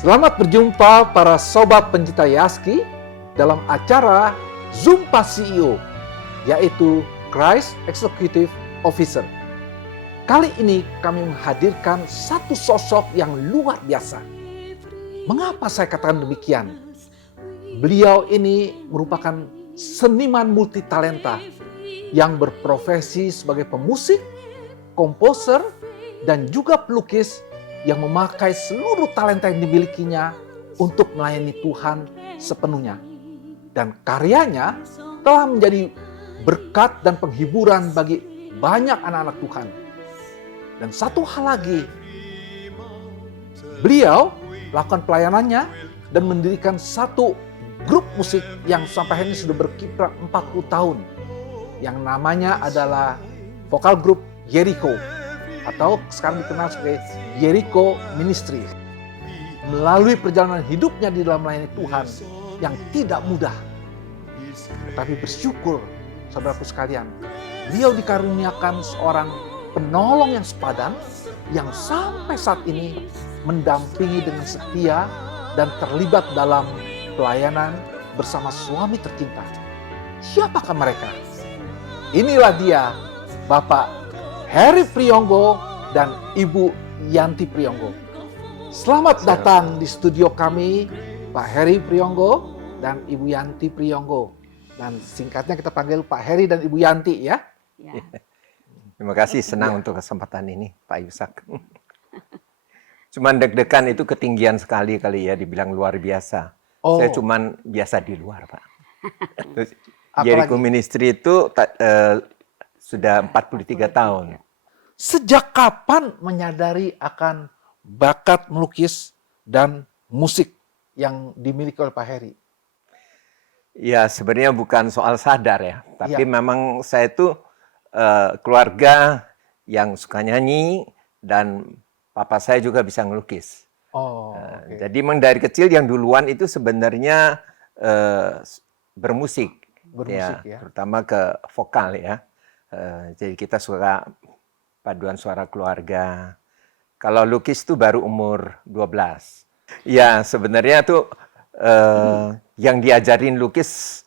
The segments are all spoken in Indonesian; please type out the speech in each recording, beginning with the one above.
Selamat berjumpa para sobat pencinta Yaski dalam acara Zumpa CEO, yaitu Christ Executive Officer. Kali ini kami menghadirkan satu sosok yang luar biasa. Mengapa saya katakan demikian? Beliau ini merupakan seniman multitalenta yang berprofesi sebagai pemusik, komposer, dan juga pelukis yang memakai seluruh talenta yang dimilikinya untuk melayani Tuhan sepenuhnya. Dan karyanya telah menjadi berkat dan penghiburan bagi banyak anak-anak Tuhan. Dan satu hal lagi, beliau lakukan pelayanannya dan mendirikan satu grup musik yang sampai hari ini sudah berkiprah 40 tahun. Yang namanya adalah vokal grup Jericho, atau sekarang dikenal sebagai Jericho Ministry. Melalui perjalanan hidupnya di dalam melayani Tuhan yang tidak mudah, tetapi bersyukur, saudaraku sekalian, beliau dikaruniakan seorang penolong yang sepadan yang sampai saat ini mendampingi dengan setia dan terlibat dalam pelayanan bersama suami tercinta. Siapakah mereka? Inilah dia, Bapak Heri Priyonggo dan Ibu Yanti Priyonggo. Selamat datang di studio kami, Pak Heri Priyonggo dan Ibu Yanti Priyonggo. Dan singkatnya kita panggil Pak Heri dan Ibu Yanti ya. Ya. Terima kasih, senang untuk kesempatan ini, Pak Yusak. Cuman deg-degan itu ketinggian sekali kali ya, dibilang luar biasa. Oh. Saya cuman biasa di luar, Pak. Terus, Apalagi? Jericho Ministry itu sudah 43 tahun. Sejak kapan menyadari akan bakat melukis dan musik yang dimiliki oleh Pak Heri? Ya, sebenarnya bukan soal sadar ya, tapi Ya. memang saya itu keluarga yang suka nyanyi dan papa saya juga bisa ngelukis. Oh, oke. Jadi memang dari kecil yang duluan itu sebenarnya bermusik. Bermusik ya. Terutama ke vokal ya. Jadi kita suka paduan suara keluarga. Kalau lukis itu baru umur 12. Ya, sebenarnya tuh yang diajarin lukis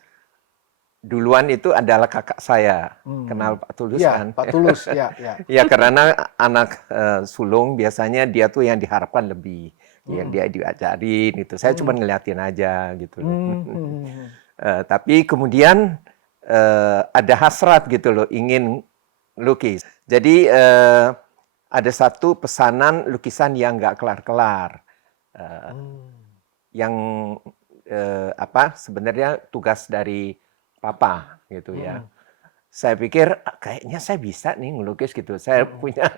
duluan itu adalah kakak saya. Kenal Pak Tulus Ya, kan? Pak Tulus, ya. Ya, karena anak sulung biasanya dia tuh yang diharapkan lebih. Yang dia diajarin gitu. Saya cuma ngeliatin aja gitu loh. Tapi kemudian ada hasrat gitu loh, ingin lukis. Jadi ada satu pesanan lukisan yang nggak kelar-kelar. Yang sebenarnya tugas dari papa gitu ya. Saya pikir kayaknya saya bisa nih ngelukis gitu. Saya punya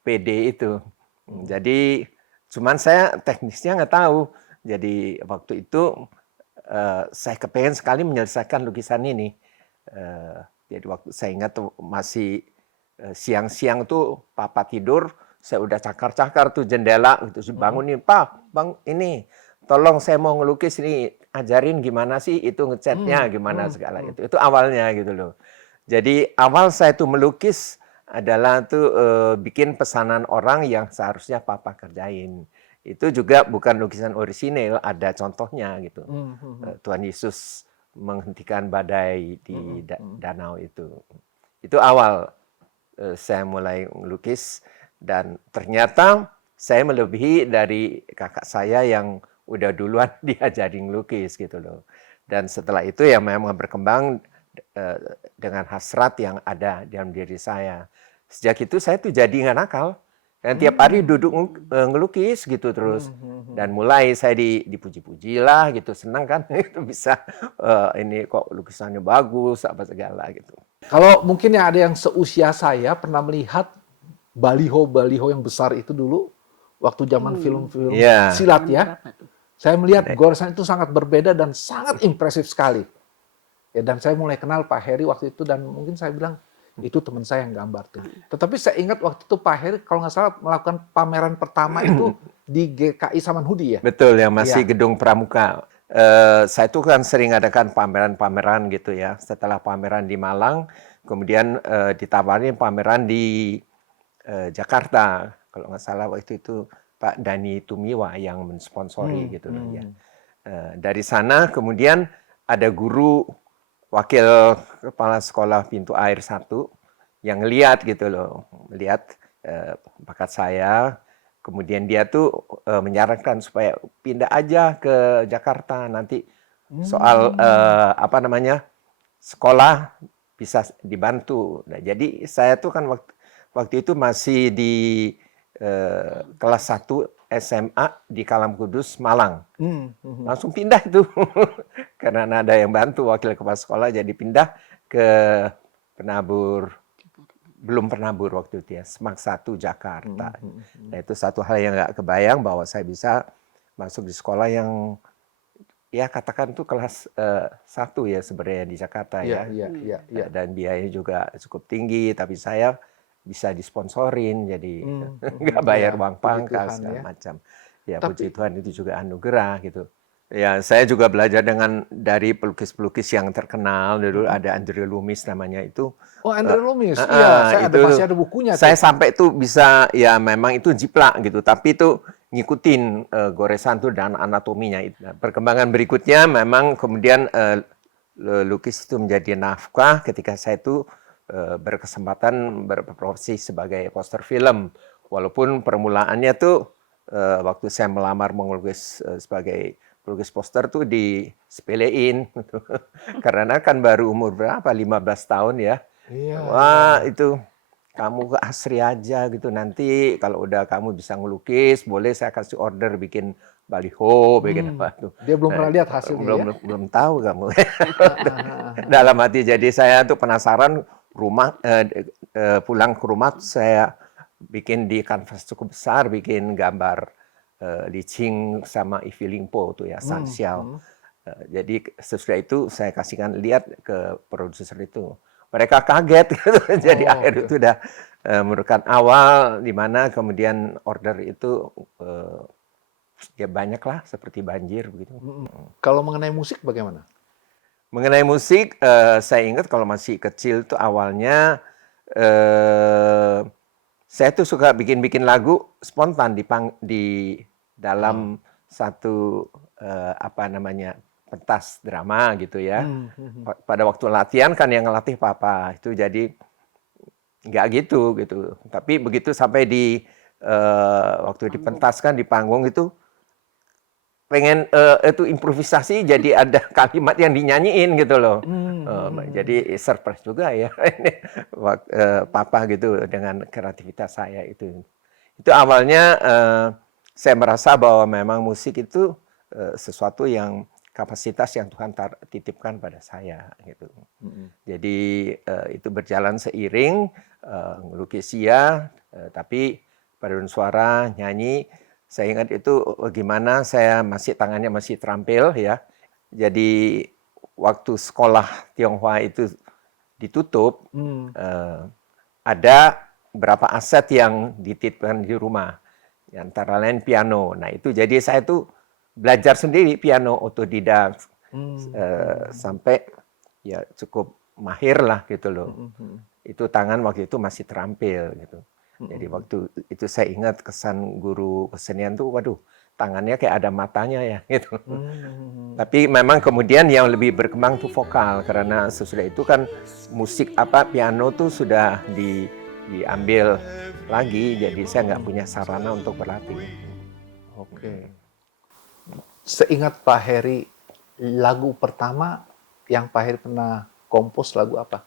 PD itu. Jadi cuman saya teknisnya nggak tahu. Jadi waktu itu saya kepengen sekali menyelesaikan lukisan ini. Jadi waktu saya ingat tuh masih siang-siang tuh papa tidur, saya udah cakar-cakar tuh jendela gitu, bangunin, "Pak, Bang, ini tolong saya mau ngelukis ini, ajarin gimana sih itu ngecatnya, gimana segala gitu." Itu awalnya gitu loh. Jadi awal saya tuh melukis adalah tuh bikin pesanan orang yang seharusnya papa kerjain. Itu juga bukan lukisan orisinil, ada contohnya gitu. Tuhan Yesus menghentikan badai di danau itu. Itu awal saya mulai melukis dan ternyata saya melebihi dari kakak saya yang udah duluan diajarin lukis gitu loh. Dan setelah itu ya memang berkembang dengan hasrat yang ada dalam diri saya. Sejak itu saya tuh jadi nggak nakal. Dan tiap hari duduk ngelukis gitu terus. Dan mulai saya dipuji-puji lah gitu. Senang kan itu bisa ini kok lukisannya bagus apa segala gitu. Kalau mungkin yang ada yang seusia saya pernah melihat baliho-baliho yang besar itu dulu waktu zaman film-film silat ya. Saya melihat goresan itu sangat berbeda dan sangat impresif sekali. Ya, dan saya mulai kenal Pak Heri waktu itu dan mungkin saya bilang itu teman saya yang gambar tuh. Tetapi saya ingat waktu itu Pak Heri kalau nggak salah melakukan pameran pertama itu di GKI Samanhudi ya. Betul ya, masih Gedung Pramuka. Saya tuh kan sering adakan pameran-pameran gitu ya. Setelah pameran di Malang, kemudian ditawarin pameran di Jakarta. Kalau nggak salah waktu itu Pak Dani Tumiwa yang mensponsori gitu loh ya. Dari sana kemudian ada guru wakil kepala sekolah Pintu Air 1 yang lihat gitu loh, melihat bakat saya. Kemudian dia tuh menyarankan supaya pindah aja ke Jakarta, nanti soal apa namanya, sekolah bisa dibantu. Nah, jadi saya tuh kan waktu itu masih di kelas 1 SMA di Kalam Kudus, Malang. Langsung pindah itu. Karena ada yang bantu wakil kepala sekolah, jadi pindah ke Penabur, belum Penabur waktu itu ya, Semak 1 Jakarta. Nah, itu satu hal yang nggak kebayang bahwa saya bisa masuk di sekolah yang ya katakan itu kelas 1 ya sebenarnya di Jakarta ya. Iya. Dan biayanya juga cukup tinggi, tapi saya bisa disponsorin, jadi nggak bayar uang pangkas segala macam. Ya, puji Tuhan itu juga anugerah gitu. Ya, saya juga belajar dari pelukis-pelukis yang terkenal. Dulu ada Andre Lumis namanya itu. Oh, Andre Lumis. Iya, masih ada bukunya. Saya sampai tuh bisa, ya memang itu jiplak gitu, tapi itu ngikutin goresan tuh dan anatominya. Nah, perkembangan berikutnya memang kemudian lukis itu menjadi nafkah ketika saya tuh berkesempatan berprofesi sebagai poster film. Walaupun permulaannya tuh waktu saya melamar melukis sebagai pelukis poster tuh disepelein. Karena kan baru umur berapa? 15 tahun ya. Wah, itu kamu ke Asri aja gitu. Nanti kalau udah kamu bisa ngelukis, boleh saya kasih order bikin baliho, bikin apa tuh. Dia belum pernah lihat hasilnya. Belum tahu kamu. Dalam hati, jadi saya tuh penasaran. Pulang ke rumah saya bikin di kanvas cukup besar, bikin gambar Li Qing sama Ivi Lingpo tuh ya, San Xiao. Jadi sesudah itu saya kasihkan lihat ke produser itu. Mereka kaget gitu. Jadi akhir itu udah merupakan awal di mana kemudian order itu ya banyak lah seperti banjir begitu. Kalau mengenai musik bagaimana? Mengenai musik, saya ingat kalau masih kecil tuh awalnya saya tuh suka bikin lagu spontan di dalam satu apa namanya, pentas drama gitu ya. Pada waktu latihan kan yang ngelatih papa, itu jadi nggak gitu. Tapi begitu sampai di waktu dipentaskan di panggung itu pengen itu improvisasi, jadi ada kalimat yang dinyanyiin gitu loh. Jadi surprise juga ya papa gitu dengan kreativitas saya itu. Itu awalnya saya merasa bahwa memang musik itu sesuatu yang kapasitas yang Tuhan titipkan pada saya gitu. Jadi itu berjalan seiring ngelukis tapi paduan suara, nyanyi. Saya ingat itu gimana saya tangannya masih terampil ya. Jadi waktu sekolah Tionghoa itu ditutup, ada beberapa aset yang dititipkan di rumah, antara lain piano. Nah itu jadi saya tuh belajar sendiri piano otodidak sampai ya cukup mahir lah gitu loh. Itu tangan waktu itu masih terampil gitu. Jadi waktu itu saya ingat kesan guru kesenian tuh, waduh, tangannya kayak ada matanya ya gitu. Tapi memang kemudian yang lebih berkembang tuh vokal, karena sesudah itu kan musik piano tuh sudah diambil lagi, jadi saya nggak punya sarana untuk berlatih. Oke. Seingat Pak Heri, lagu pertama yang Pak Heri pernah kompos lagu apa?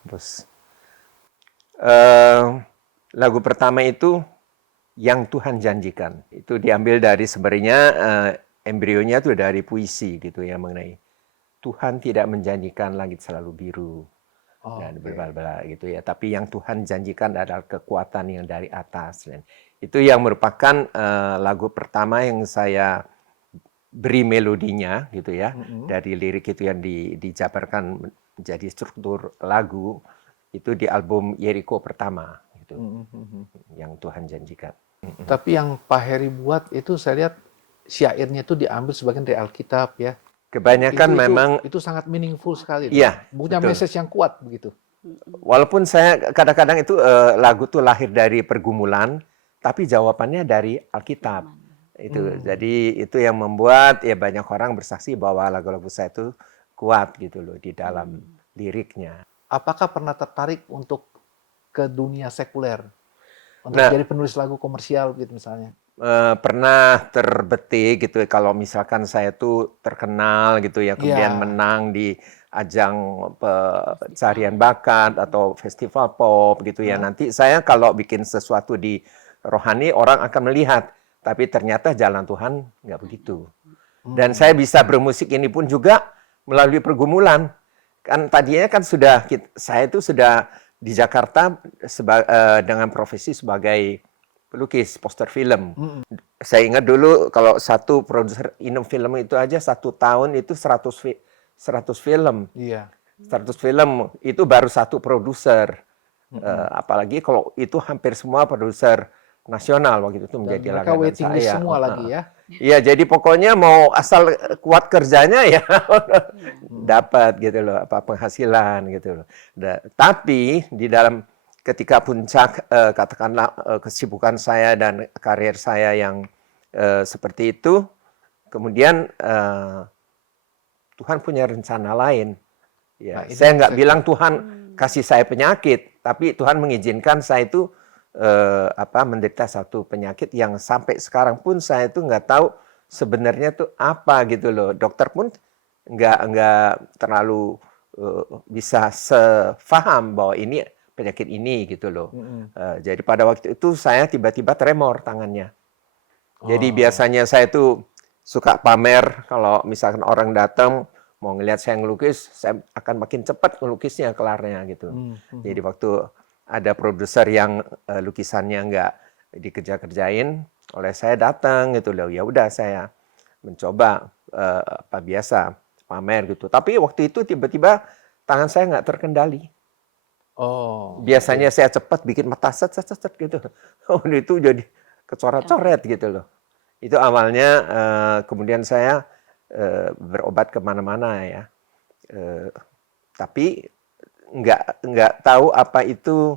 Lagu pertama itu Yang Tuhan Janjikan. Itu diambil dari sebenarnya embrionya itu dari puisi gitu ya, mengenai Tuhan tidak menjanjikan langit selalu biru dan bla gitu ya. Tapi yang Tuhan janjikan adalah kekuatan yang dari atas. Dan itu yang merupakan lagu pertama yang saya beri melodinya gitu ya. Dari lirik itu yang dijabarkan menjadi struktur lagu itu di album Jericho pertama. Yang Tuhan janjikan. Tapi yang Pak Heri buat itu saya lihat syairnya itu diambil sebagian dari Alkitab ya. Kebanyakan memang itu sangat meaningful sekali. Iya, punya message yang kuat begitu. Walaupun saya kadang-kadang itu lagu tuh lahir dari pergumulan, tapi jawabannya dari Alkitab. Jadi itu yang membuat ya banyak orang bersaksi bahwa lagu-lagu saya itu kuat gitu loh di dalam liriknya. Apakah pernah tertarik untuk ke dunia sekuler? Untuk Nah, jadi penulis lagu komersial gitu misalnya? pernah terbetik gitu kalau misalkan saya tuh terkenal gitu ya, kemudian Iya. menang di ajang pencarian bakat atau festival pop gitu ya. Hah? Nanti saya kalau bikin sesuatu di rohani orang akan melihat, tapi ternyata jalan Tuhan nggak begitu. Dan saya bisa bermusik ini pun juga melalui pergumulan. Kan tadinya kan saya itu sudah di Jakarta dengan profesi sebagai pelukis poster film. Saya ingat dulu kalau satu produser film itu aja 1 tahun itu 100 film. Iya. 100 film itu baru satu produser. Apalagi kalau itu hampir semua produser nasional waktu itu Dan menjadi mereka langganan waiting list saya. semua lagi ya? Iya, jadi pokoknya mau asal kuat kerjanya ya dapat gitu loh, apa penghasilan gitu loh. Tapi di dalam ketika puncak katakanlah kesibukan saya dan karir saya yang seperti itu, kemudian Tuhan punya rencana lain. Ya, Nah, ini saya yang nggak saya bilang Tuhan kasih saya penyakit, tapi Tuhan mengizinkan saya itu menderita satu penyakit yang sampai sekarang pun saya itu nggak tahu sebenarnya tuh apa gitu loh. Dokter pun nggak terlalu bisa sefaham bahwa ini penyakit ini gitu loh. Jadi pada waktu itu saya tiba-tiba tremor tangannya. Jadi biasanya saya tuh suka pamer kalau misalkan orang datang mau ngelihat saya ngelukis, saya akan makin cepat ngelukisnya kelarnya gitu. Jadi waktu ada produser yang lukisannya nggak dikerja-kerjain oleh saya datang gitu loh. Ya udah saya mencoba apa biasa pamer gitu. Tapi waktu itu tiba-tiba tangan saya nggak terkendali. Biasanya saya cepat bikin mata set gitu. Itu jadi kecoret-coret gitu loh. Itu awalnya kemudian saya berobat kemana-mana ya. Tapi nggak tahu apa itu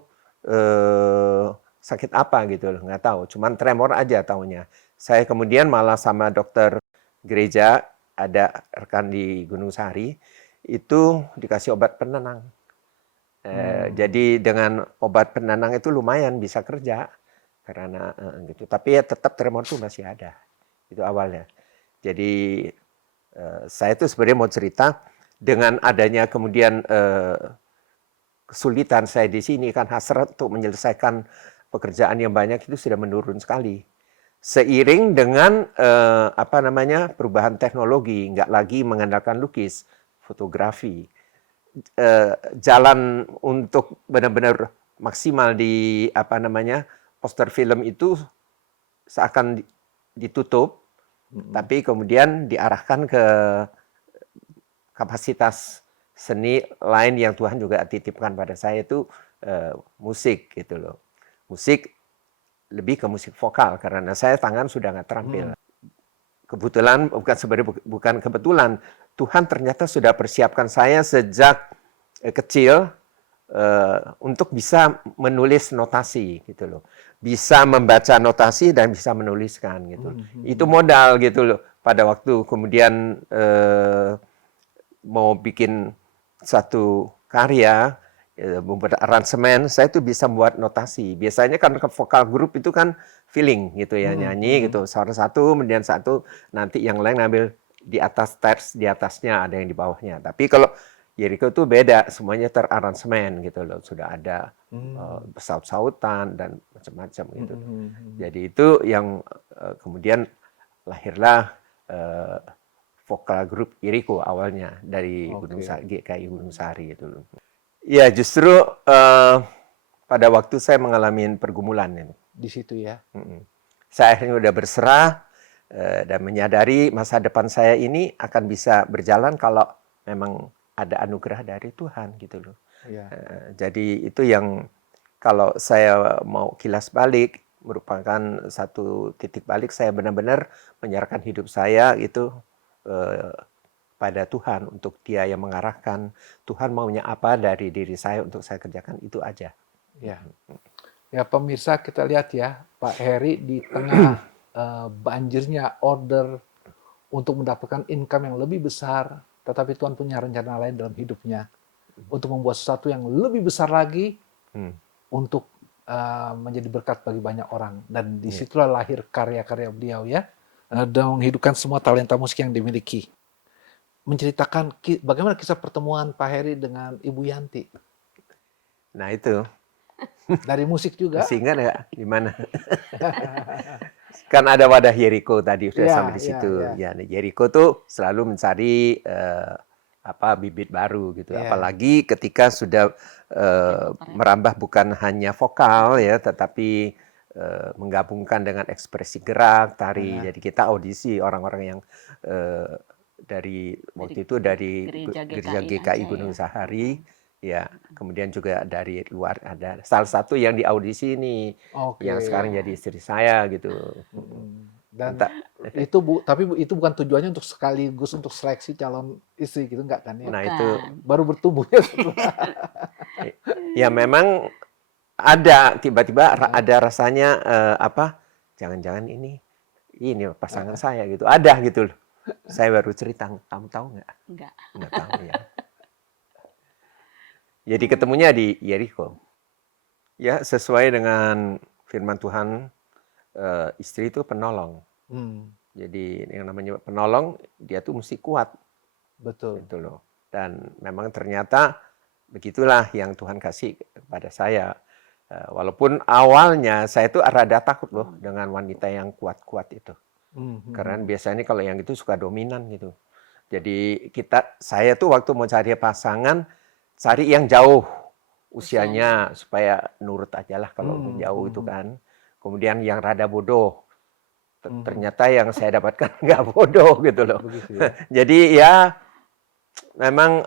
sakit apa gitu loh, nggak tahu. Cuman tremor aja taunya. Saya kemudian malah sama dokter gereja, ada rekan di Gunung Sari, itu dikasih obat penenang. Jadi dengan obat penenang itu lumayan bisa kerja karena gitu. Tapi ya tetap tremor itu masih ada. Itu awalnya. Jadi saya itu sebenarnya mau cerita dengan adanya kemudian kesulitan saya di sini kan hasrat untuk menyelesaikan pekerjaan yang banyak itu sudah menurun sekali. Seiring dengan perubahan teknologi, nggak lagi mengandalkan lukis, fotografi. Jalan untuk benar-benar maksimal di poster film itu seakan ditutup, tapi kemudian diarahkan ke kapasitas seni lain yang Tuhan juga titipkan pada saya itu musik gitu loh. Musik lebih ke musik vokal karena saya tangan sudah nggak terampil. Kebetulan bukan kebetulan, Tuhan ternyata sudah persiapkan saya sejak kecil untuk bisa menulis notasi gitu loh. Bisa membaca notasi dan bisa menuliskan gitu. Itu modal gitu loh. Pada waktu kemudian mau bikin satu karya, membuat aransemen, saya tuh bisa membuat notasi. Biasanya kan vokal grup itu kan feeling gitu ya, nyanyi gitu. Suara satu, kemudian satu, nanti yang lain ngambil di atas teks, di atasnya ada yang di bawahnya. Tapi kalau Jericho itu beda, semuanya teraransemen gitu loh. Sudah ada saut-sautan dan macam-macam gitu. Jadi itu yang kemudian lahirlah vokal grup Jericho awalnya dari GKI Gunung Sari itu. Ya justru pada waktu saya mengalami pergumulan ini. Di situ ya. Saya akhirnya udah berserah dan menyadari masa depan saya ini akan bisa berjalan kalau memang ada anugerah dari Tuhan gitu loh. Jadi itu yang kalau saya mau kilas balik merupakan satu titik balik saya benar-benar menyerahkan hidup saya itu pada Tuhan untuk Dia yang mengarahkan. Tuhan maunya apa dari diri saya untuk saya kerjakan itu aja. Ya, pemirsa kita lihat ya Pak Heri di tengah banjirnya order untuk mendapatkan income yang lebih besar, tetapi Tuhan punya rencana lain dalam hidupnya untuk membuat sesuatu yang lebih besar lagi untuk menjadi berkat bagi banyak orang. Dan disitulah lahir karya-karya beliau ya, dan menghidupkan semua talenta musik yang dimiliki. Menceritakan bagaimana kisah pertemuan Pak Heri dengan Ibu Yanti. Nah itu, Dari musik juga. masih ingat nggak gimana? Kan ada wadah Jericho tadi sudah Ya, sampai di situ. Ya, Jericho tuh selalu mencari bibit baru gitu. Ya. Apalagi ketika sudah merambah bukan hanya vokal ya, tetapi menggabungkan dengan ekspresi gerak, tari. Jadi kita audisi orang-orang yang dari waktu itu dari Gereja GKI Gunung Sahari. Ya, kemudian juga dari luar ada salah satu yang diaudisi ini, yang sekarang jadi istri saya gitu. Dan tapi itu bukan tujuannya untuk sekaligus untuk seleksi calon istri gitu, enggak kan ya? Nah itu baru bertumbuhnya ya memang ada tiba-tiba ada rasanya jangan-jangan ini pasangan saya gitu, ada gitu loh. Saya baru cerita, kamu tahu nggak? Nggak tahu ya. Jadi ketemunya di Jericho. Ya, sesuai dengan firman Tuhan, istri itu penolong. Jadi yang namanya penolong, dia tuh mesti kuat. Betul. Gitu loh. Dan memang ternyata begitulah yang Tuhan kasih kepada saya. Walaupun awalnya saya tuh rada takut loh dengan wanita yang kuat-kuat itu. Karena biasanya kalau yang itu suka dominan gitu. Jadi saya tuh waktu mau cari pasangan, cari yang jauh usianya supaya nurut aja lah kalau jauh itu kan. Kemudian yang rada bodoh. Ternyata yang saya dapatkan nggak bodoh gitu loh. Ya? Jadi ya memang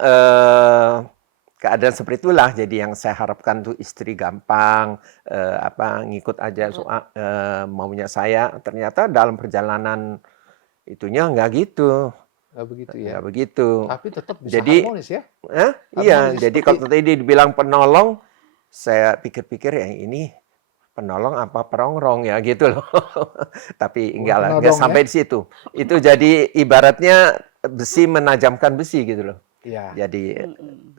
keadaan seperti itulah. Jadi yang saya harapkan tuh istri gampang ngikut aja maunya saya. Ternyata dalam perjalanan itunya nggak gitu. Nggak begitu ya. Nggak begitu. Tapi tetap bisa harmonis ya. Iya, jadi kalau tadi dibilang penolong, saya pikir-pikir yang ini penolong apa perongrong ya gitu loh. Tapi enggak lah, enggak sampai di situ. Itu jadi ibaratnya besi menajamkan besi gitu loh. Ya. Jadi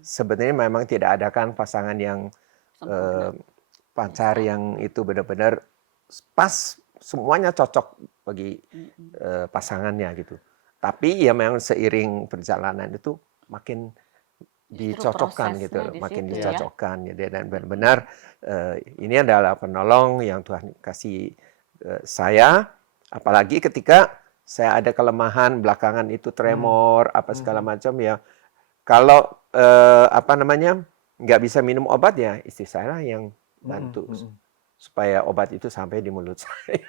sebenarnya memang tidak ada kan pasangan yang pacar yang itu benar-benar pas, semuanya cocok bagi pasangannya gitu. Tapi ya memang seiring perjalanan itu makin dicocokkan gitu, makin dicocokkan ya. Dan benar-benar ini adalah penolong yang Tuhan kasih saya, apalagi ketika saya ada kelemahan belakangan itu tremor apa segala macam ya. Kalau nggak bisa minum obat ya istri saya yang bantu supaya obat itu sampai di mulut saya.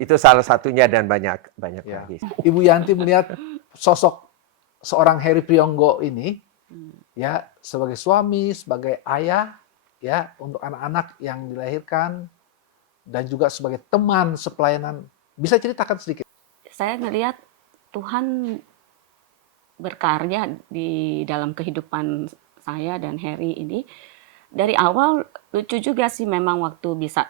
Itu salah satunya dan banyak lagi. Ibu Yanti melihat sosok seorang Heri Priyonggo ini ya sebagai suami, sebagai ayah ya untuk anak-anak yang dilahirkan dan juga sebagai teman sepelayanan. Bisa ceritakan sedikit? Saya melihat Tuhan berkarya di dalam kehidupan saya dan Heri ini. Dari awal lucu juga sih memang waktu bisa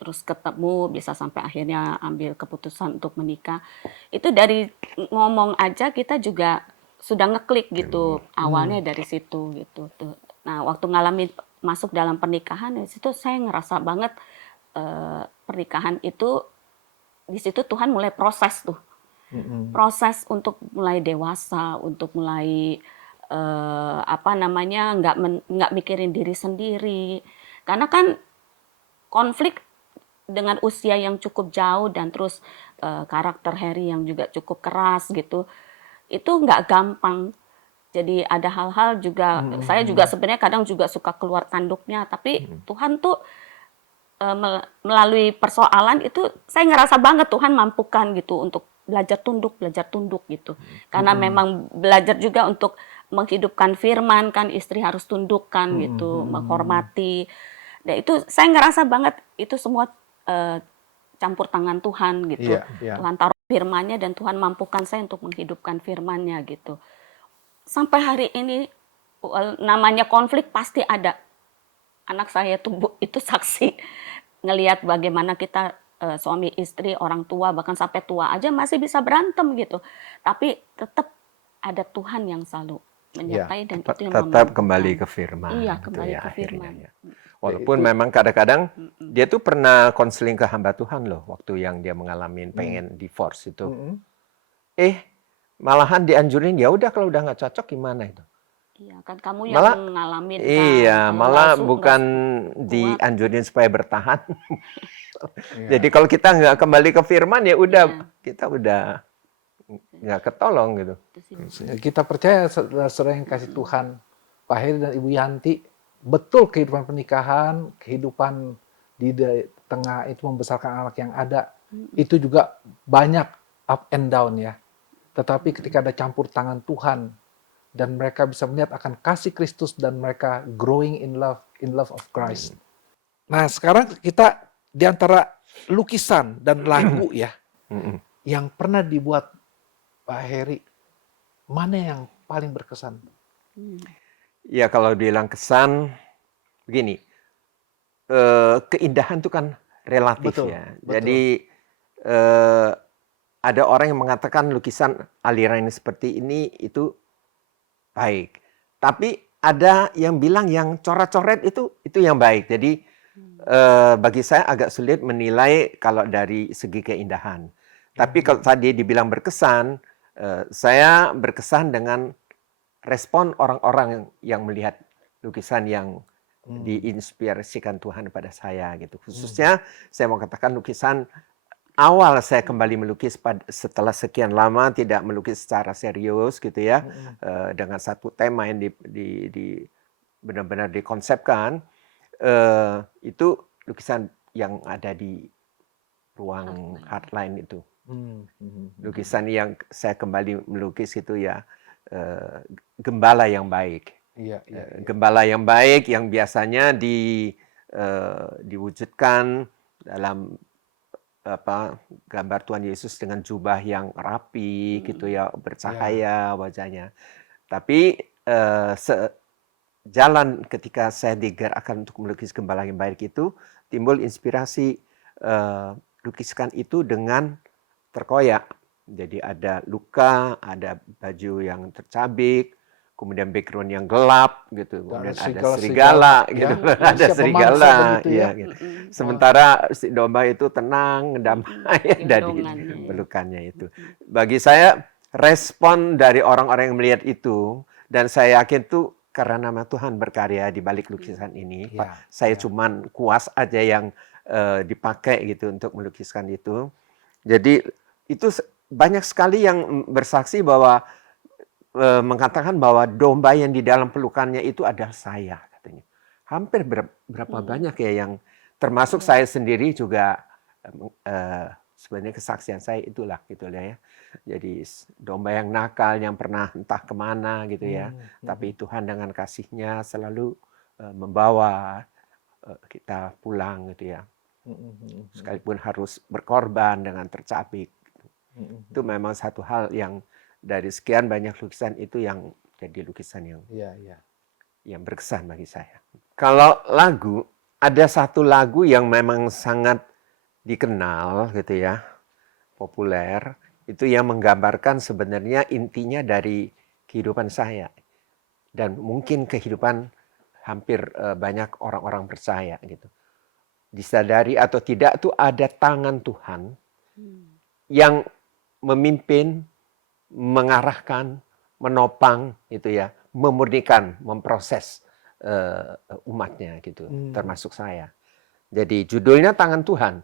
terus ketemu, bisa sampai akhirnya ambil keputusan untuk menikah. Itu dari ngomong aja kita juga sudah ngeklik gitu. Awalnya dari situ gitu. Nah, waktu ngalamin masuk dalam pernikahan, di situ saya ngerasa banget pernikahan itu, di situ Tuhan mulai proses tuh. Proses untuk mulai dewasa, untuk mulai nggak mikirin diri sendiri. Karena kan konflik dengan usia yang cukup jauh dan terus karakter Heri yang juga cukup keras gitu, itu nggak gampang. Jadi ada hal-hal juga, saya juga sebenarnya kadang juga suka keluar tanduknya, tapi Tuhan tuh melalui persoalan itu saya ngerasa banget Tuhan mampukan gitu untuk belajar tunduk gitu. Karena memang belajar juga untuk menghidupkan firman kan, istri harus tundukkan gitu, menghormati. Dan itu saya ngerasa banget itu semua campur tangan Tuhan gitu. Tuhan taruh firman-Nya dan Tuhan mampukan saya untuk menghidupkan firman-Nya gitu. Sampai hari ini namanya konflik pasti ada. Anak saya itu saksi ngelihat bagaimana kita suami istri, orang tua, bahkan sampai tua aja masih bisa berantem gitu. Tapi tetap ada Tuhan yang selalu menyertai dan itu yang Tetap memampukan. kembali ke firman. Iya, gitu kembali ya, ke akhirnya, firman. ya. Walaupun Itu- memang kadang-kadang Mm-mm. dia tuh pernah konseling ke hamba Tuhan loh, waktu yang dia mengalami pengen divorce itu. Mm-mm. Malahan dianjurin, ya udah kalau udah nggak cocok gimana itu. Iya, kan kamu yang Malah ngalamin kan. Iya, Kalau malah nggak bukan kuat. dianjurin supaya bertahan. Iya. Jadi kalau kita nggak kembali ke firman ya udah Iya. kita udah nggak ketolong gitu. Itu sih. Kita percaya saudara-saudara yang kasih Tuhan, Pak Heri dan Ibu Yanti, betul kehidupan pernikahan, kehidupan di tengah itu membesarkan anak yang ada, itu juga banyak up and down ya. Tetapi ketika ada campur tangan Tuhan, dan mereka bisa melihat akan kasih Kristus dan mereka growing in love of Christ. Nah, sekarang kita di antara lukisan dan lagu ya, Mm-mm. yang pernah dibuat Pak Heri, mana yang paling berkesan? Ya kalau bilang kesan, begini, keindahan itu kan relatif Betul, ya. betul. Jadi ada orang yang mengatakan lukisan aliran seperti ini itu baik. Tapi ada yang bilang yang coret-coret itu yang baik. Jadi bagi saya agak sulit menilai kalau dari segi keindahan. Tapi kalau tadi dibilang berkesan, saya berkesan dengan respon orang-orang yang melihat lukisan yang diinspirasikan Tuhan pada saya gitu. Khususnya saya mau katakan lukisan awal saya kembali melukis setelah sekian lama tidak melukis secara serius gitu ya, dengan satu tema yang benar-benar dikonsepkan, itu lukisan yang ada di ruang Heartline itu. Lukisan yang saya kembali melukis itu ya, gembala yang baik. Iya. Gembala yang baik yang biasanya diwujudkan dalam gambar Tuhan Yesus dengan jubah yang rapi gitu ya, bercahaya wajahnya. Tapi jalan ketika saya digerakkan untuk melukis gembala yang baik itu, timbul inspirasi lukiskan itu dengan terkoyak. Jadi ada luka, ada baju yang tercabik, kemudian background yang gelap gitu, kemudian ada serigala gitu, ada serigala ya, gitu. Sementara si domba itu tenang, damai dari pelukannya itu. Bagi saya respon dari orang-orang yang melihat itu, dan saya yakin tuh karena nama Tuhan berkarya di balik lukisan ini, saya cuman kuas aja yang dipakai gitu untuk melukiskan itu. Jadi itu banyak sekali yang bersaksi bahwa mengatakan bahwa domba yang di dalam pelukannya itu adalah saya katanya. Hampir berapa banyak ya yang termasuk saya sendiri juga sebenarnya kesaksian saya itulah gitu ya. Jadi domba yang nakal yang pernah entah kemana gitu ya. Tapi Tuhan dengan kasih-Nya selalu membawa kita pulang gitu ya. Sekalipun harus berkorban dengan tercabik. Itu memang satu hal yang dari sekian banyak lukisan itu yang jadi lukisan yang berkesan bagi saya. Kalau lagu, ada satu lagu yang memang sangat dikenal gitu ya, populer, itu yang menggambarkan sebenarnya intinya dari kehidupan saya dan mungkin kehidupan hampir banyak orang-orang percaya gitu. Disadari atau tidak tuh ada tangan Tuhan yang memimpin, mengarahkan, menopang itu ya, memurnikan, memproses umatnya gitu, termasuk saya. Jadi judulnya Tangan Tuhan.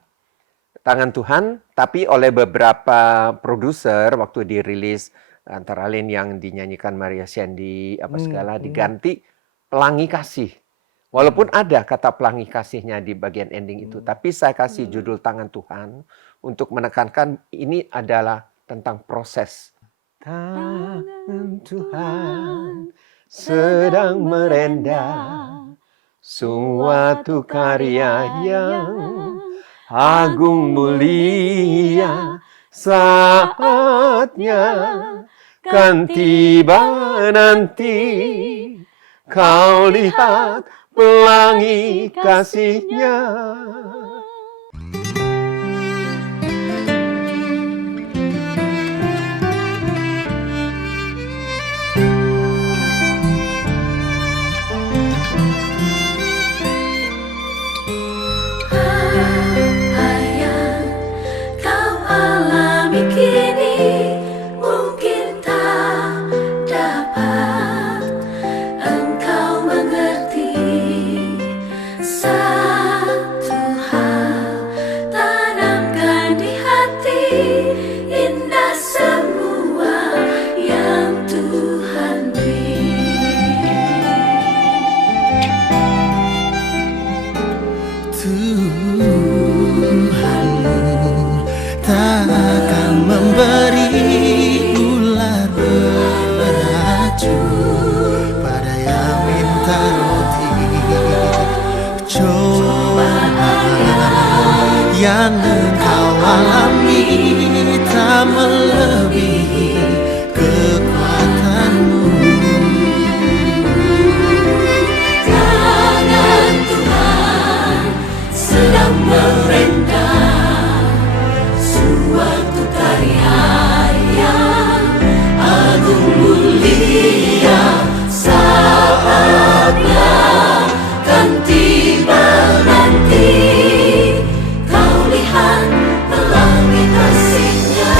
Tangan Tuhan, tapi oleh beberapa produser waktu dirilis, antara lain yang dinyanyikan Maria Shandy segala diganti Pelangi Kasih. Walaupun ada kata pelangi kasihnya di bagian ending itu, tapi saya kasih judul Tangan Tuhan untuk menekankan ini adalah tentang proses. Tangan Tuhan sedang merendam suatu karya yang agung mulia, saatnya kan tiba nanti kau lihat pelangi kasih-Nya. yang engkau alami tak melebihi kekuatanmu. Tangan Tuhan sedang merentang suatu karya yang agung mulia. Saatnya kan tiba nanti, kau lihat pelangi kasih-Nya.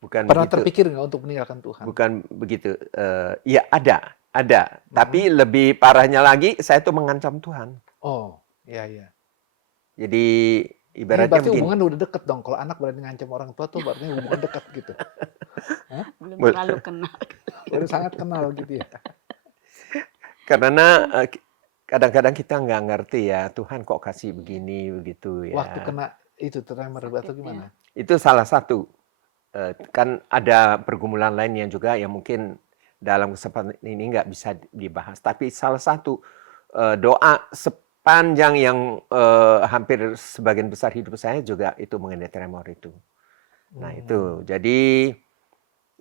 Bukan Pernah begitu. terpikir nggak untuk meninggalkan Tuhan? Bukan begitu. Ya ada. Tapi lebih parahnya lagi, saya tuh mengancam Tuhan. Oh, iya, iya. Jadi Ini ibaratnya berarti begini. hubungan udah deket dong. Kalau anak berani ngancam orang tua tuh berarti hubungan dekat gitu. Belum Mul- terlalu kenal. Udah sangat kenal gitu ya. Karena kadang-kadang kita nggak ngerti ya, Tuhan kok kasih begini, begitu ya. Waktu kena itu tremor atau gimana? Itu salah satu. Kan ada pergumulan lain yang juga yang mungkin dalam kesempatan ini nggak bisa dibahas. Tapi salah satu doa sepanjang yang hampir sebagian besar hidup saya juga itu mengenai tremor itu. Nah itu, jadi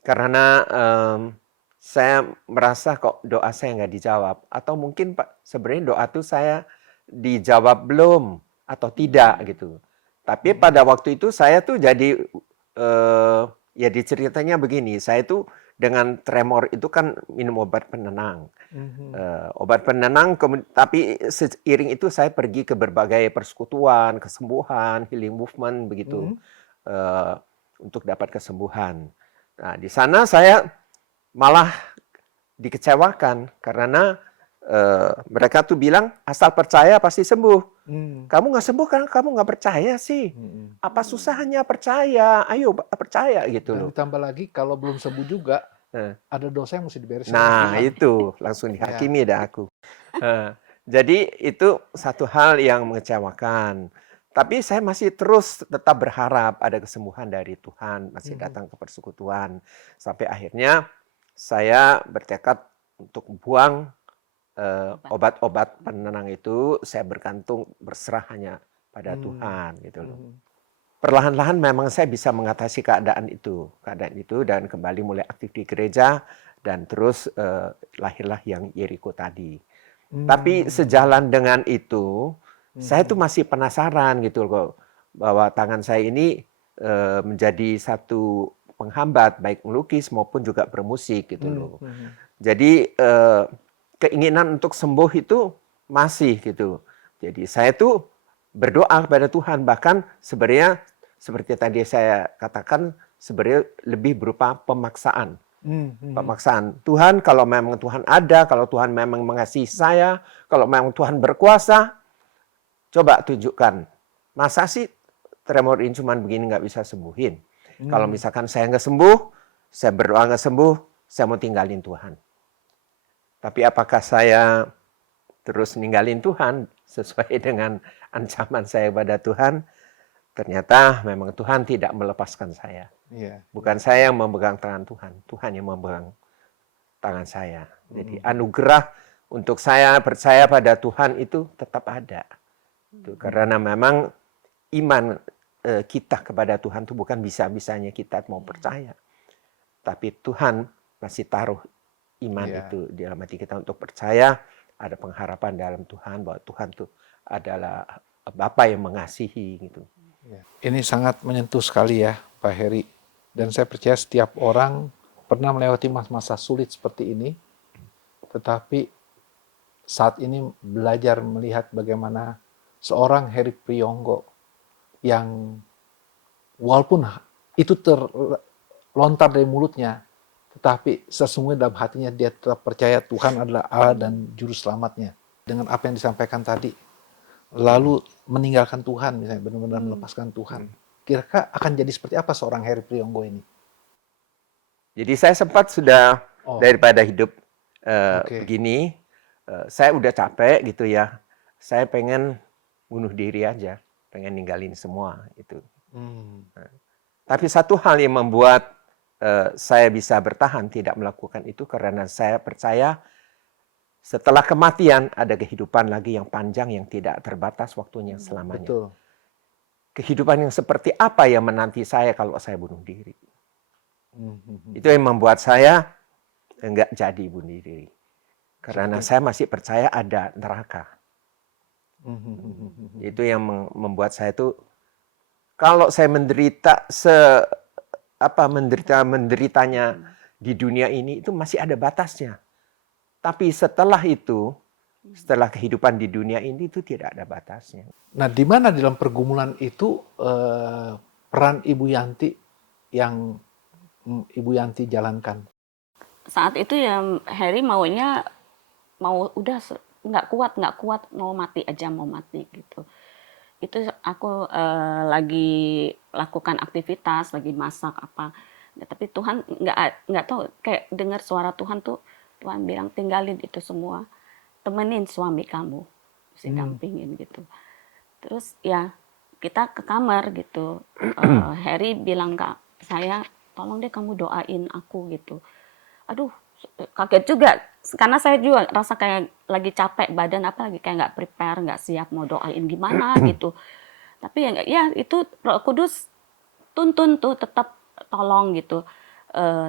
karena saya merasa kok doa saya nggak dijawab. Atau mungkin Pak, sebenarnya doa itu saya dijawab belum atau tidak gitu. Tapi pada waktu itu saya tuh jadi ya diceritanya begini, saya tuh dengan tremor itu kan minum obat penenang. Obat penenang, tapi seiring itu saya pergi ke berbagai persekutuan, kesembuhan, healing movement begitu, untuk dapat kesembuhan. Nah di sana saya malah dikecewakan karena mereka tuh bilang asal percaya pasti sembuh. Kamu nggak sembuh karena kamu nggak percaya sih. Apa susahnya percaya? Ayo percaya gitu Dan loh. ditambah lagi kalau belum sembuh juga ada dosa yang mesti diberesin. Nah sama Tuhan. itu langsung dihakimi dah aku. Jadi itu satu hal yang mengecewakan. Tapi saya masih terus tetap berharap ada kesembuhan dari Tuhan, masih datang ke persekutuan. Sampai akhirnya saya bertekad untuk buang obat-obat penenang itu, saya bergantung berserah hanya pada Tuhan gitu loh. Perlahan-lahan memang saya bisa mengatasi keadaan itu dan kembali mulai aktif di gereja dan terus lahirlah yang Yeriko tadi. Tapi sejalan dengan itu, saya tuh masih penasaran gitu loh bahwa tangan saya ini menjadi satu penghambat baik melukis maupun juga bermusik gitu loh. Jadi keinginan untuk sembuh itu masih gitu. Jadi saya tuh berdoa kepada Tuhan, bahkan sebenarnya seperti tadi saya katakan sebenarnya lebih berupa pemaksaan. Pemaksaan. Tuhan, kalau memang Tuhan ada, kalau Tuhan memang mengasihi saya, kalau memang Tuhan berkuasa, coba tunjukkan. Masa sih tremor ini cuma begini nggak bisa sembuhin? Kalau misalkan saya nggak sembuh, saya berdoa nggak sembuh, saya mau tinggalin Tuhan. Tapi apakah saya terus ninggalin Tuhan sesuai dengan ancaman saya pada Tuhan? Ternyata memang Tuhan tidak melepaskan saya. Bukan saya yang memegang tangan Tuhan, Tuhan yang memegang tangan saya. Jadi anugerah untuk saya percaya pada Tuhan itu tetap ada. Karena memang iman kita kepada Tuhan itu bukan bisa-bisanya kita mau percaya. Tapi Tuhan masih taruh iman itu di dalam hati kita untuk percaya, ada pengharapan dalam Tuhan bahwa Tuhan itu adalah Bapa yang mengasihi gitu. Ini sangat menyentuh sekali ya Pak Heri. Dan saya percaya setiap orang pernah melewati masa-masa sulit seperti ini. Tetapi saat ini belajar melihat bagaimana seorang Heri Priyonggo yang walaupun itu terlontar dari mulutnya, tetapi sesungguhnya dalam hatinya dia tetap percaya Tuhan adalah Allah dan Juru Selamatnya. Dengan apa yang disampaikan tadi, lalu meninggalkan Tuhan, misalnya benar-benar melepaskan Tuhan. Kira-kira akan jadi seperti apa seorang Heri Priyonggo ini? Jadi saya sempat sudah daripada hidup begini, saya udah capek gitu ya. Saya pengen bunuh diri aja, pengen ninggalin semua itu. Tapi satu hal yang membuat saya bisa bertahan tidak melakukan itu karena saya percaya setelah kematian ada kehidupan lagi yang panjang yang tidak terbatas waktunya selamanya. Betul. Kehidupan yang seperti apa yang menanti saya kalau saya bunuh diri? Itu yang membuat saya enggak jadi bunuh diri. Karena saya masih percaya ada neraka. Itu yang membuat saya tuh kalau saya menderita menderitanya di dunia ini itu masih ada batasnya. Tapi setelah itu, setelah kehidupan di dunia ini itu tidak ada batasnya. Nah, di mana dalam pergumulan itu peran Ibu Yanti yang Ibu Yanti jalankan? Saat itu ya Harry maunya udah nggak kuat mau mati gitu. Itu aku lagi lakukan aktivitas, lagi masak apa. Ya, tapi Tuhan nggak tahu, kayak dengar suara Tuhan tuh, Tuhan bilang tinggalin itu semua, temenin suami kamu, dampingin gitu. Terus ya kita ke kamar gitu. Harry bilang ke saya, tolong deh kamu doain aku gitu. Aduh, kaget juga karena saya juga rasa kayak lagi capek badan, apa lagi kayak nggak prepare, nggak siap mau doain gimana gitu. Tapi ya itu Roh Kudus tuntun tuh tetap tolong gitu.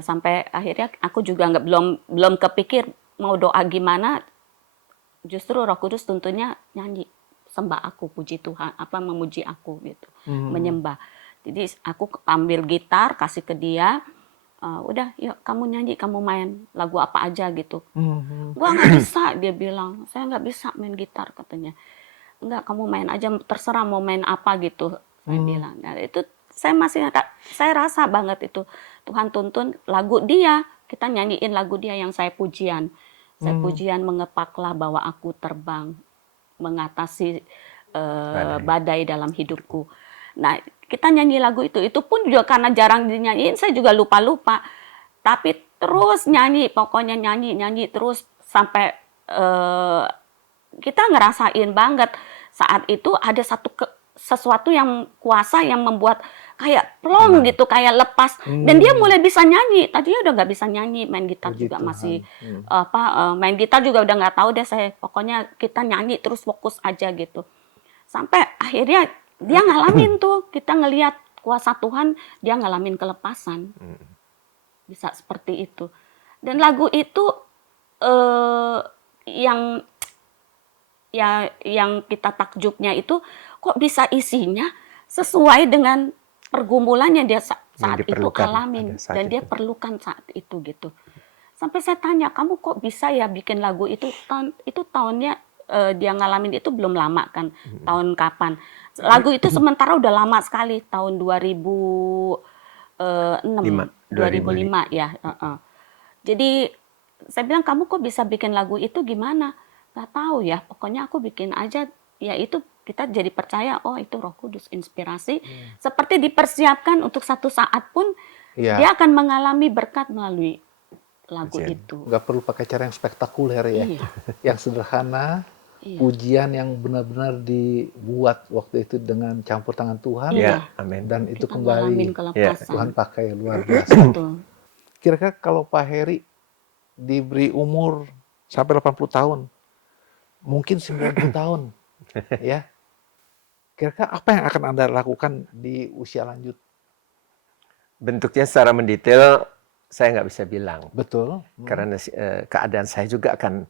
Sampai akhirnya aku juga belum kepikir mau doa gimana. Justru Roh Kudus tuntunnya nyanyi, sembah aku, puji Tuhan, memuji aku gitu, menyembah. Jadi aku ambil gitar kasih ke dia. Udah, yuk kamu nyanyi, kamu main lagu apa aja gitu. Gua nggak bisa, dia bilang, saya nggak bisa main gitar katanya. Enggak, kamu main aja, terserah mau main apa gitu. Saya bilang, nah, itu saya rasa banget itu Tuhan tuntun lagu dia, kita nyanyiin lagu dia yang saya pujian. Saya pujian, mengepaklah bahwa aku terbang, mengatasi badai dalam hidupku. Nah, kita nyanyi lagu itu pun juga karena jarang dinyanyiin, saya juga lupa-lupa. Tapi terus nyanyi, pokoknya nyanyi terus sampai kita ngerasain banget saat itu ada sesuatu yang kuasa yang membuat kayak plong gitu, kayak lepas. Dan dia mulai bisa nyanyi. Tadinya udah nggak bisa nyanyi, main gitar juga masih main gitar juga udah nggak tahu deh saya. Pokoknya kita nyanyi terus fokus aja gitu. Sampai akhirnya dia ngalamin tuh, kita ngelihat kuasa Tuhan, dia ngalamin kelepasan. Bisa seperti itu. Dan lagu itu yang kita takjubnya itu kok bisa isinya sesuai dengan pergumulan yang dia saat itu alamin dan dia perlukan saat itu gitu. Sampai saya tanya, kamu kok bisa ya bikin lagu itu? Tahunnya dia ngalamin itu belum lama kan, tahun kapan? Lagu itu sementara udah lama sekali, tahun 2005 ya. Jadi saya bilang, kamu kok bisa bikin lagu itu gimana? Gak tahu ya, pokoknya aku bikin aja. Ya itu kita jadi percaya, oh itu Roh Kudus inspirasi. Seperti dipersiapkan untuk satu saat pun dia akan mengalami berkat melalui lagu itu. Gak perlu pakai cara yang spektakuler ya, yang sederhana. Pujian yang benar-benar dibuat waktu itu dengan campur tangan Tuhan, amin. Dan itu kita kembali Tuhan pakai luar biasa. Kira-kira kalau Pak Harry diberi umur sampai 80 tahun, mungkin 90 tahun, ya, kira-kira apa yang akan Anda lakukan di usia lanjut? Bentuknya secara mendetail saya nggak bisa bilang. Betul. Karena keadaan saya juga akan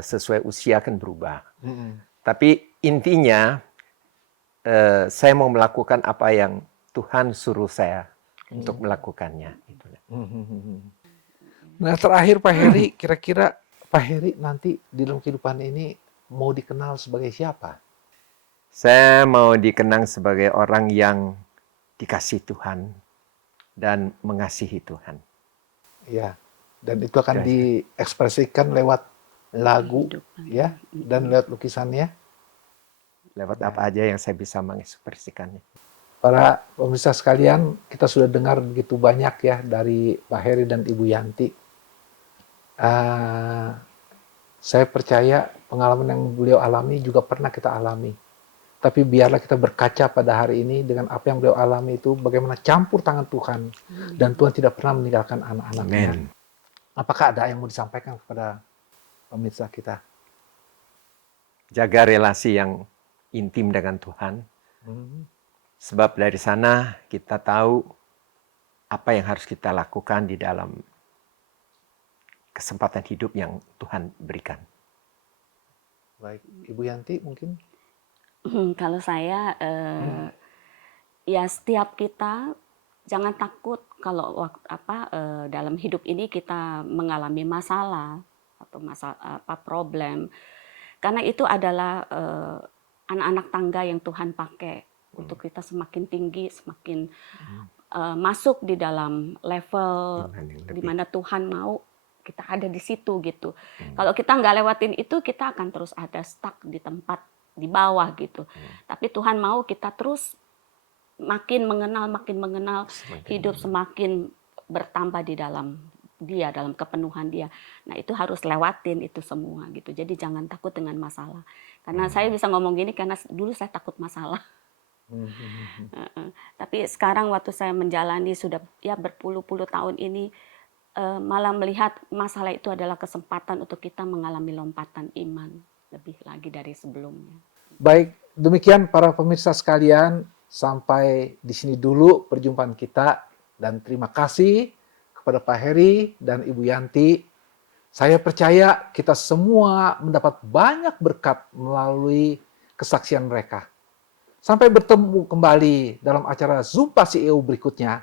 sesuai usia akan berubah. Tapi intinya saya mau melakukan apa yang Tuhan suruh saya untuk melakukannya. Nah, terakhir Pak Harry, kira-kira Pak Harry nanti di dalam kehidupan ini mau dikenal sebagai siapa? Saya mau dikenang sebagai orang yang dikasih Tuhan dan mengasihi Tuhan. Ya, dan itu akan diekspresikan lewat lagu, ya, dan lewat lukisannya. Lewat apa aja yang saya bisa mengekspresikannya. Para pemirsa sekalian, kita sudah dengar begitu banyak ya dari Pak Harry dan Ibu Yanti. Saya percaya pengalaman yang beliau alami juga pernah kita alami. Tapi biarlah kita berkaca pada hari ini dengan apa yang beliau alami itu, bagaimana campur tangan Tuhan. Dan Tuhan tidak pernah meninggalkan anak-anaknya. Amen. Apakah ada yang mau disampaikan kepada pemirsa kita? Jaga relasi yang intim dengan Tuhan. Sebab dari sana kita tahu apa yang harus kita lakukan di dalam kesempatan hidup yang Tuhan berikan. Baik, Ibu Yanti mungkin? Kalau saya, ya setiap kita jangan takut kalau dalam hidup ini kita mengalami masalah atau problem, karena itu adalah anak-anak tangga yang Tuhan pakai untuk kita semakin tinggi, semakin masuk di dalam level di mana Tuhan mau kita ada di situ gitu. Kalau kita nggak lewatin itu, kita akan terus ada stuck di tempat di bawah gitu. Tapi Tuhan mau kita terus makin mengenal, hidup semakin bertambah di dalam Dia, dalam kepenuhan Dia. Nah, itu harus lewatin itu semua gitu. Jadi jangan takut dengan masalah. Karena saya bisa ngomong gini karena dulu saya takut masalah. Tapi sekarang waktu saya menjalani sudah ya berpuluh-puluh tahun ini, malah melihat masalah itu adalah kesempatan untuk kita mengalami lompatan iman lebih lagi dari sebelumnya. Baik, demikian para pemirsa sekalian, sampai di sini dulu perjumpaan kita, dan terima kasih kepada Pak Heri dan Ibu Yanti. Saya percaya kita semua mendapat banyak berkat melalui kesaksian mereka. Sampai bertemu kembali dalam acara Zumpa CEO berikutnya.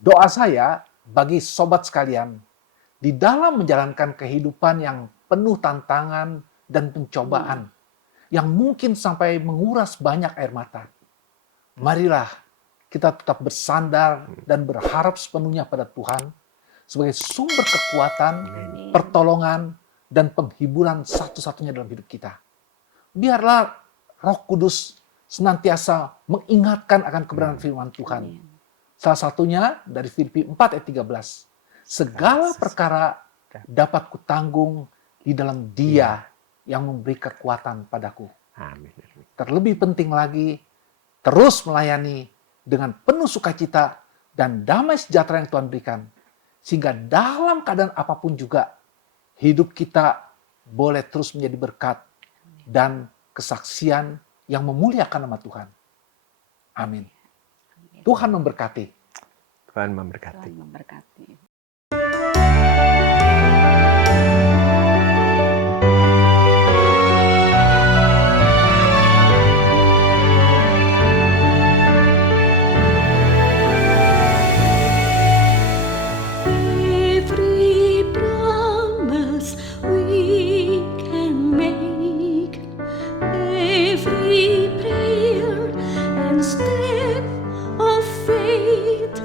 Doa saya bagi sobat sekalian, di dalam menjalankan kehidupan yang penuh tantangan dan pencobaan, yang mungkin sampai menguras banyak air mata, marilah kita tetap bersandar dan berharap sepenuhnya pada Tuhan sebagai sumber kekuatan, pertolongan, dan penghiburan satu-satunya dalam hidup kita. Biarlah Roh Kudus senantiasa mengingatkan akan kebenaran firman Tuhan. Salah satunya dari Filipi 4 ayat 13. Segala perkara dapat kutanggung di dalam Dia yang memberi kekuatan padaku. Amin. Terlebih penting lagi, terus melayani dengan penuh sukacita dan damai sejahtera yang Tuhan berikan. Sehingga dalam keadaan apapun juga, hidup kita boleh terus menjadi berkat dan kesaksian yang memuliakan nama Tuhan. Amin. Tuhan memberkati. Tuhan memberkati. Tuhan memberkati. Every promise we can make, every prayer and step of faith,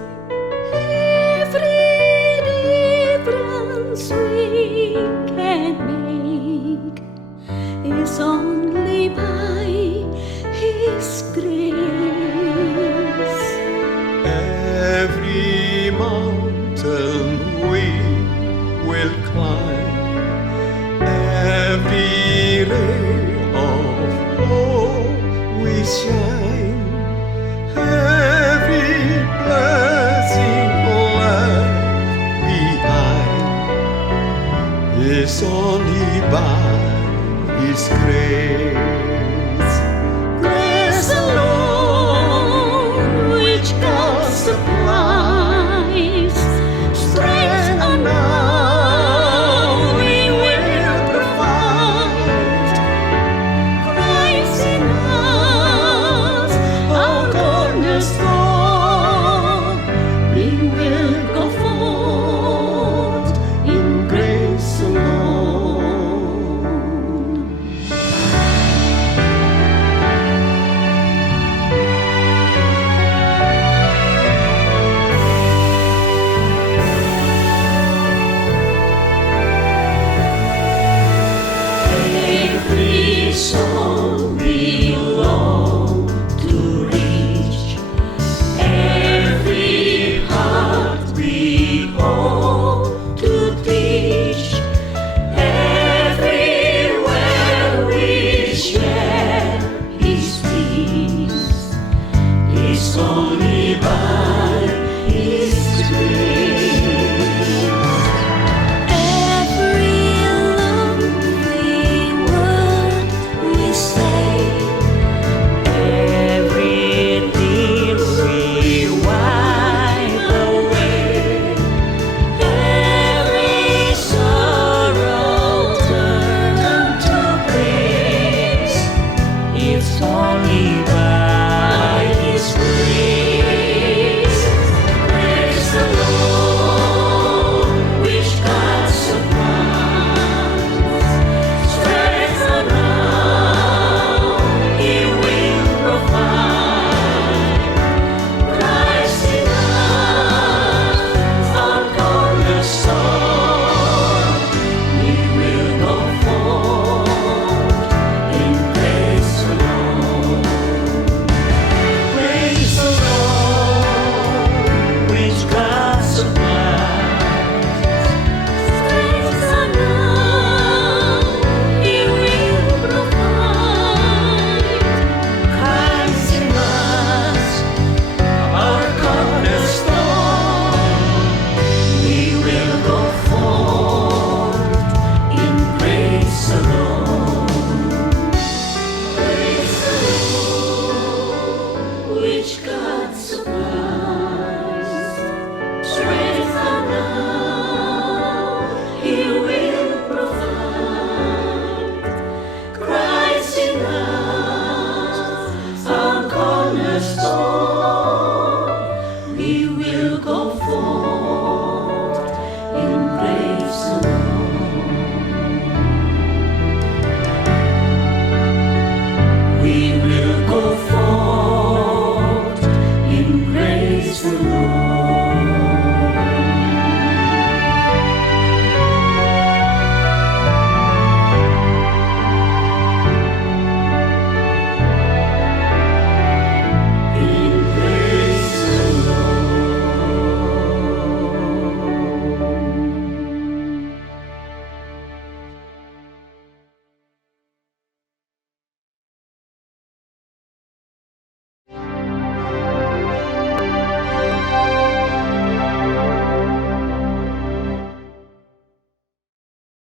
every difference we can make is only by His grace. Every mountain we will climb, every ray of hope we shine, every blessing left behind is only by His grace. Grace alone, which God supplies, strength unknown He will provide. Christ in us, our cornerstone, we will